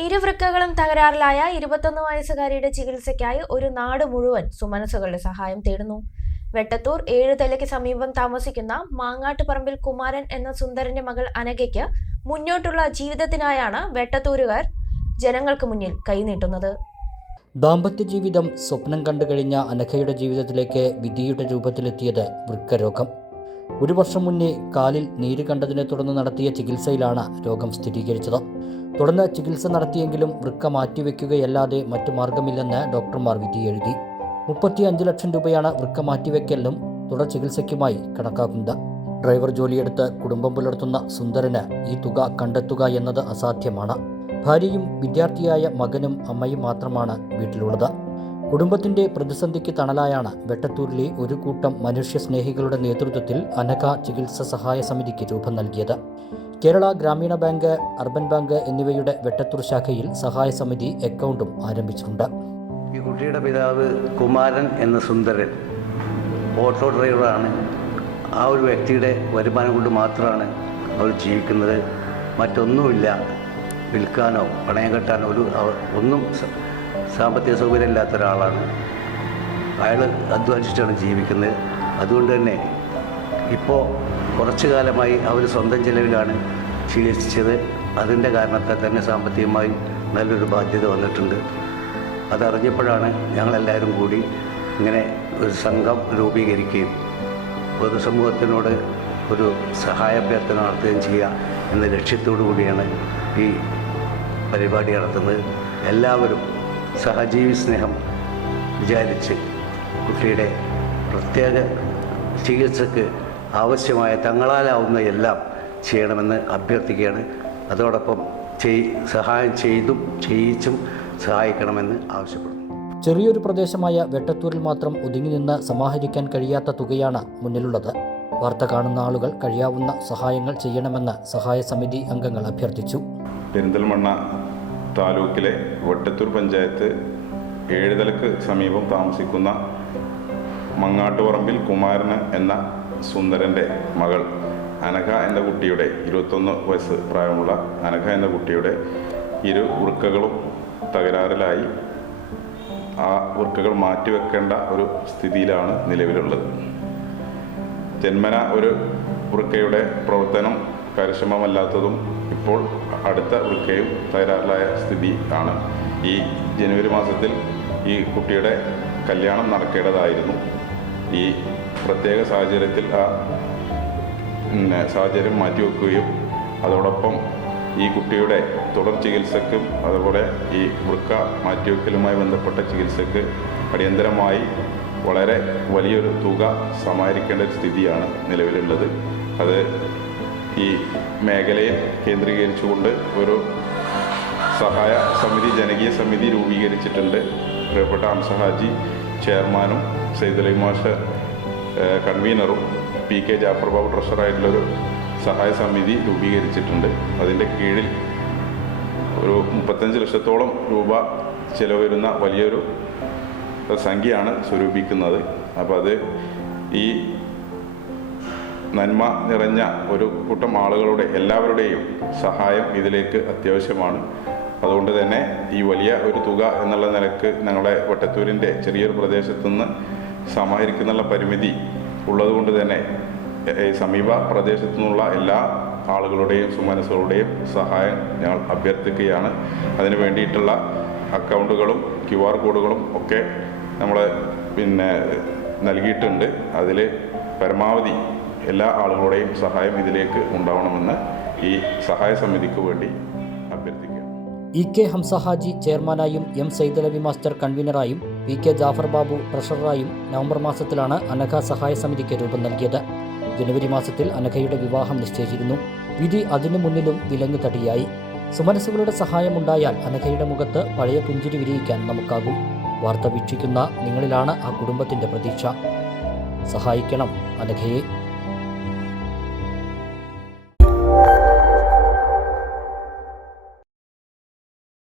ഇരുവൃക്കകളും തകരാറിലായ ഇരുപത്തൊന്ന് വയസ്സുകാരിയുടെ ചികിത്സയ്ക്കായി ഒരു നാട് മുഴുവൻ സുമനസുകളുടെ സഹായം തേടുന്നു. വെട്ടത്തൂർ ഏഴുതലയ്ക്ക് സമീപം താമസിക്കുന്ന മാങ്ങാട്ടുപറമ്പിൽ കുമാരൻ എന്ന സുന്ദരന്റെ മകൾ അനഘയ്ക്ക് മുന്നോട്ടുള്ള ജീവിതത്തിനായാണ് വെട്ടത്തൂരുകാർ ജനങ്ങൾക്ക് മുന്നിൽ കൈനീട്ടുന്നത്. ദാമ്പത്യ ജീവിതം സ്വപ്നം കണ്ടു കഴിഞ്ഞ അനഘയുടെ ജീവിതത്തിലേക്ക് വിധിയുടെ രൂപത്തിലെത്തിയത് വൃക്കരോഗം. ഒരു വർഷം മുന്നേ കാലിൽ നീര് കണ്ടതിനെ തുടർന്ന് നടത്തിയ ചികിത്സയിലാണ് രോഗം സ്ഥിരീകരിച്ചത്. തുടർന്ന് ചികിത്സ നടത്തിയെങ്കിലും വൃക്ക മാറ്റിവെക്കുകയല്ലാതെ മറ്റു മാർഗമില്ലെന്ന് ഡോക്ടർമാർ വിധി എഴുതി. മുപ്പത്തിയഞ്ച് ലക്ഷം രൂപയാണ് വൃക്ക മാറ്റിവെക്കലിനും തുടർ ചികിത്സയ്ക്കുമായി കണക്കാക്കുന്നത്. ഡ്രൈവർ ജോലിയെടുത്ത് കുടുംബം പുലർത്തുന്ന സുന്ദരന് ഈ തുക കണ്ടെത്തുക എന്നത് അസാധ്യമാണ്. ഭാര്യയും വിദ്യാർത്ഥിയായ മകനും അമ്മയും മാത്രമാണ് വീട്ടിലുള്ളത്. കുടുംബത്തിന്റെ പ്രതിസന്ധിക്ക് തണലായാണ് വെട്ടത്തൂരിലെ ഒരു കൂട്ടം മനുഷ്യ സ്നേഹികളുടെ നേതൃത്വത്തിൽ അനഘ ചികിത്സ സഹായ സമിതിക്ക് രൂപം നൽകിയത്. കേരള ഗ്രാമീണ ബാങ്ക് അർബൻ ബാങ്ക് എന്നിവയുടെ വെട്ടത്തൂർ ശാഖയിൽ സഹായ സമിതി അക്കൗണ്ടും ആരംഭിച്ചിട്ടുണ്ട്. ഈ കുട്ടിയുടെ പിതാവ് കുമാരൻ എന്ന സുന്ദരൻ ഓട്ടോ ഡ്രൈവറാണ്. ആ ഒരു വ്യക്തിയുടെ വരുമാനം കൊണ്ട് മാത്രമാണ് അവർ ജീവിക്കുന്നത്. മറ്റൊന്നുമില്ല വിൽക്കാനോ പണയം കെട്ടാനോ ഒരു ഒന്നും സാമ്പത്തിക സൗകര്യം ഇല്ലാത്ത ഒരാളാണ്. അയാൾ അധ്വാനിച്ചിട്ടാണ് ജീവിക്കുന്നത്. അതുകൊണ്ട് തന്നെ ഇപ്പോൾ കുറച്ചു കാലമായി അവർ സ്വന്തം ചിലവിലാണ് ചികിത്സിച്ചത് അതിന്റെ കാരണത്താൽ തന്നെ സാമ്പത്തികമായി നല്ലൊരു ബാധ്യത വന്നിട്ടുണ്ട്. അതറിഞ്ഞപ്പോഴാണ് ഞങ്ങളെല്ലാവരും കൂടി ഇങ്ങനെ ഒരു സംഘം രൂപീകരിക്കുകയും പൊതുസമൂഹത്തിനോട് ഒരു സഹായാഭ്യർത്ഥന നടത്തുകയും ചെയ്യുക എന്ന ലക്ഷ്യത്തോടു കൂടിയാണ് ഈ പരിപാടി നടത്തുന്നത്. എല്ലാവരും സഹജീവി സ്നേഹം വിചാരിച്ച് കുട്ടിയുടെ പ്രത്യേക ചികിത്സക്ക് ആവശ്യമായ തങ്ങളാലാവുന്ന എല്ലാം ചെയ്യണമെന്ന് അഭ്യർത്ഥിക്കുകയാണ്. അതോടൊപ്പം ചെയ് സഹായം ചെയ്തും ചെയ്യിച്ചും സഹായിക്കണമെന്ന് ആവശ്യപ്പെടുന്നു. ചെറിയൊരു പ്രദേശമായ വെട്ടത്തൂരിൽ മാത്രം ഒതുങ്ങി നിന്ന് സമാഹരിക്കാൻ കഴിയാത്ത തുകയാണ് മുന്നിലുള്ളത്. വാർത്ത കാണുന്ന ആളുകൾ കഴിയാവുന്ന സഹായങ്ങൾ ചെയ്യണമെന്ന് സഹായ സമിതി അംഗങ്ങൾ അഭ്യർത്ഥിച്ചു. പെരിന്തൽമണ്ണ താലൂക്കിലെ വെട്ടത്തൂർ പഞ്ചായത്ത് ഏഴുതലക്ക് സമീപം താമസിക്കുന്ന മങ്ങാട്ടുപറമ്പിൽ കുമാരന് എന്ന സുന്ദരന്റെ മകൾ അനഘ എന്ന കുട്ടിയുടെ ഇരുപത്തൊന്ന് വയസ്സ് പ്രായമുള്ള അനഘ എന്ന കുട്ടിയുടെ ഇരു വൃക്കകളും തകരാറിലായി. ആ വൃക്കകൾ മാറ്റിവെക്കേണ്ട ഒരു സ്ഥിതിയിലാണ് നിലവിലുള്ളത്. ജന്മന ഒരു വൃക്കയുടെ പ്രവർത്തനം കാര്യക്ഷമമല്ലാത്തതും ഇപ്പോൾ അടുത്ത വൃക്കയും തകരാറിലായ സ്ഥിതി ആണ്. ഈ ജനുവരി മാസത്തിൽ ഈ കുട്ടിയുടെ കല്യാണം നടക്കേണ്ടതായിരുന്നു. ഈ പ്രത്യേക സാഹചര്യത്തിൽ ആ പിന്നെ സാഹചര്യം മാറ്റിവെക്കുകയും അതോടൊപ്പം ഈ കുട്ടിയുടെ തുടർ ചികിത്സയ്ക്കും അതുപോലെ ഈ വൃക്ക മാറ്റിവെക്കലുമായി ബന്ധപ്പെട്ട ചികിത്സയ്ക്ക് അടിയന്തരമായി വളരെ വലിയൊരു തുക സമാഹരിക്കേണ്ട ഒരു സ്ഥിതിയാണ് നിലവിലുള്ളത്. അത് ഈ മേഖലയെ കേന്ദ്രീകരിച്ചുകൊണ്ട് ഒരു സഹായ സമിതി ജനകീയ സമിതി രൂപീകരിച്ചിട്ടുണ്ട്. പ്രിയപ്പെട്ട അംസഹാജി ചെയർമാനും സെയ്ദലി മാഷ് കൺവീനറും പി കെ ജാഫർബാബു ട്രഷറായിട്ടുള്ളൊരു സഹായ സമിതി രൂപീകരിച്ചിട്ടുണ്ട്. അതിന്റെ കീഴിൽ ഒരു മുപ്പത്തഞ്ച് ലക്ഷത്തോളം രൂപ ചിലവ് വരുന്ന വലിയൊരു സംഖ്യയാണ് സ്വരൂപിക്കുന്നത്. അപ്പോൾ അത് ഈ നന്മ നിറഞ്ഞ ഒരു കൂട്ടം ആളുകളുടെ എല്ലാവരുടെയും സഹായം ഇതിലേക്ക് അത്യാവശ്യമാണ്. അതുകൊണ്ട് തന്നെ ഈ വലിയ ഒരു തുക എന്നുള്ള നിലയ്ക്ക് ഞങ്ങളുടെ വട്ടത്തൂരിന്റെ ചെറിയൊരു പ്രദേശത്തു നിന്ന് സമാഹരിക്കുന്നുള്ള പരിമിതി ഉള്ളതുകൊണ്ട് തന്നെ സമീപ പ്രദേശത്തു നിന്നുള്ള എല്ലാ ആളുകളുടെയും സുമനസ്സുകളുടെയും സഹായം ഞങ്ങൾ അഭ്യർത്ഥിക്കുകയാണ്. അതിന് വേണ്ടിയിട്ടുള്ള അക്കൗണ്ടുകളും ക്യു ആർ കോഡുകളും ഒക്കെ നമ്മൾ പിന്നെ നൽകിയിട്ടുണ്ട്. അതിൽ പരമാവധി എല്ലാ ആളുകളുടെയും സഹായം ഇതിലേക്ക് ഉണ്ടാവണമെന്ന് ഈ സഹായ സമിതിക്ക് വേണ്ടി ഇ കെ ഹംസഹാജി ചെയർമാനായും എം സൈദലവി മാസ്റ്റർ കൺവീനറായും പി കെ ജാഫർ ബാബു ട്രഷററായും നവംബർ മാസത്തിലാണ് അനഘ സഹായ സമിതിക്ക് രൂപം നൽകിയത്. ജനുവരി മാസത്തിൽ അനഘയുടെ വിവാഹം നിശ്ചയിച്ചിരുന്നു. വിധി അതിനു മുന്നിലും വിലങ്ങു തടിയായി. സുമനസുകളുടെ സഹായമുണ്ടായാൽ അനഘയുടെ മുഖത്ത് പഴയ പുഞ്ചിരി വിരിയിക്കാൻ നമുക്കാകും. വാർത്ത വീക്ഷിക്കുന്ന നിങ്ങളിലാണ് ആ കുടുംബത്തിന്റെ പ്രതീക്ഷ. സഹായിക്കണം അനഘയെ.